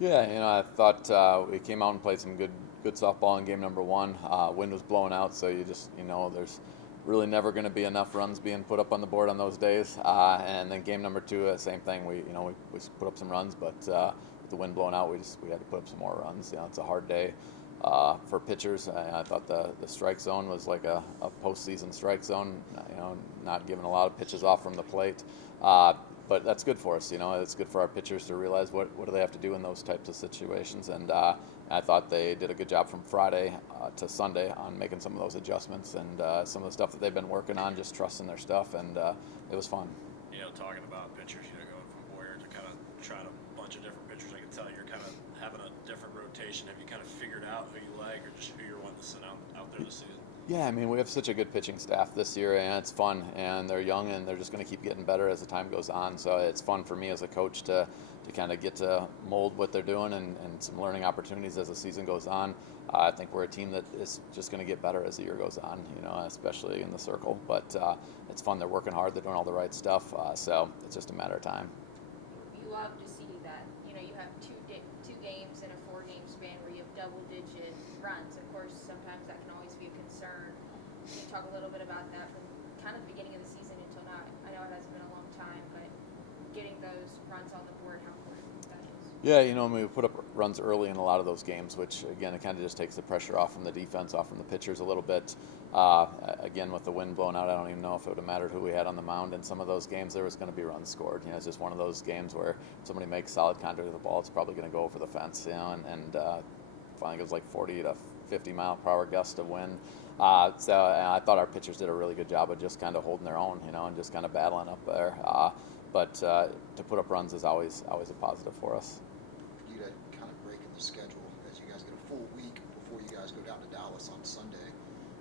Yeah, I thought we came out and played some good softball in game number one. Wind was blowing out, so there's really never going to be enough runs being put up on the board on those days. And then game number two, same thing. We put up some runs, but with the wind blowing out, we had to put up some more runs. It's a hard day for pitchers. I thought the strike zone was like a postseason strike zone. Not giving a lot of pitches off from the plate. But that's good for us. It's good for our pitchers to realize what do they have to do in those types of situations. And I thought they did a good job from Friday to Sunday on making some of those adjustments and some of the stuff that they've been working on, just trusting their stuff, and it was fun. Talking about pitchers, going from Boyer to kind of trying a bunch of different pitchers, I can tell you're kind of having a different rotation. Have you kind of figured out who you like or just who you're wanting to send out there this season? Yeah, I mean, we have such a good pitching staff this year, and it's fun. And they're young, and they're just going to keep getting better as the time goes on. So it's fun for me as a coach to kind of get to mold what they're doing and some learning opportunities as the season goes on. I think we're a team that is just going to get better as the year goes on, especially in the circle. But it's fun. They're working hard. They're doing all the right stuff. So it's just a matter of time. You love to see that. You have two games in a 4-game span where you have double-digit runs. Of course, sometimes that can always be a concern. Can you talk a little bit about that from kind of the beginning of the season until now? I know it hasn't been a long time, but getting those runs on the board, how important that is. Yeah, we put up runs early in a lot of those games, which again, it kind of just takes the pressure off from the defense, off from the pitchers a little bit. Again, with the wind blowing out, I don't even know if it would have mattered who we had on the mound in some of those games. There was going to be runs scored. It's just one of those games where somebody makes solid contact with the ball, it's probably going to go over the fence. And finally it was like 40 to 50 mile per hour gust of wind. So I thought our pitchers did a really good job of just kind of holding their own, and just kind of battling up there. But to put up runs is always a positive for us. For you to kind of break in the schedule as you guys get a full week before you guys go down to Dallas on Sunday,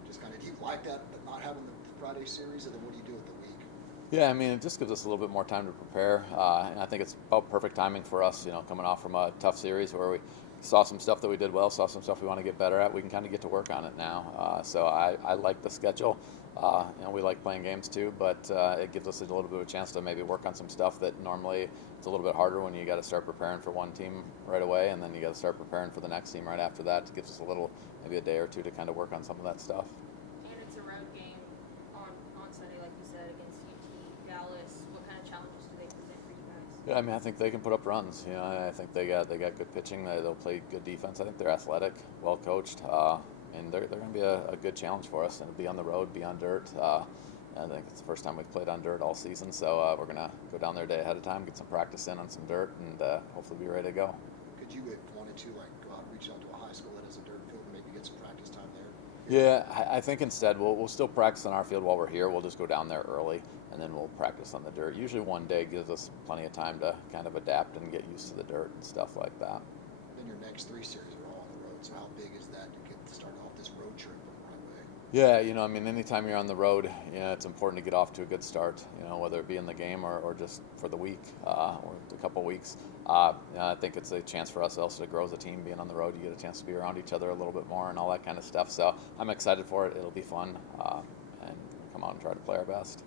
just kind of, do you like that, but not having the Friday series, and then what do you do with the week? Yeah, I mean, it just gives us a little bit more time to prepare, and I think it's about perfect timing for us, coming off from a tough series where we saw some stuff that we did well, saw some stuff we want to get better at. We can kind of get to work on it now. So I like the schedule. We like playing games too, but it gives us a little bit of a chance to maybe work on some stuff that normally it's a little bit harder when you got to start preparing for one team right away, and then you got to start preparing for the next team right after that. It gives us maybe a day or two to kind of work on some of that stuff. And it's a road game on Sunday, like you said, against UT Dallas. What kind of challenges do they present for you guys? Yeah, I mean, I think they can put up runs. I think they got good pitching. They'll play good defense. I think they're athletic, well coached, and they're going to be a good challenge for us. And be on the road, be on dirt. I think it's the first time we've played on dirt all season, so we're going to go down there a day ahead of time, get some practice in on some dirt, and hopefully be ready to go. Could you, if wanted to, go out and reach out to a high school that has a dirt field and maybe get some practice time there? Yeah, I think instead we'll still practice on our field while we're here. We'll just go down there early, and then we'll practice on the dirt. Usually one day gives us plenty of time to kind of adapt and get used to the dirt and stuff like that. Then your next 3 series are all on the road, so how big is that to get started off this road trip right away? Yeah, I mean, anytime you're on the road, it's important to get off to a good start, whether it be in the game or just for the week or a couple weeks. I think it's a chance for us also to grow as a team. Being on the road, you get a chance to be around each other a little bit more and all that kind of stuff. So I'm excited for it. It'll be fun, and come out and try to play our best.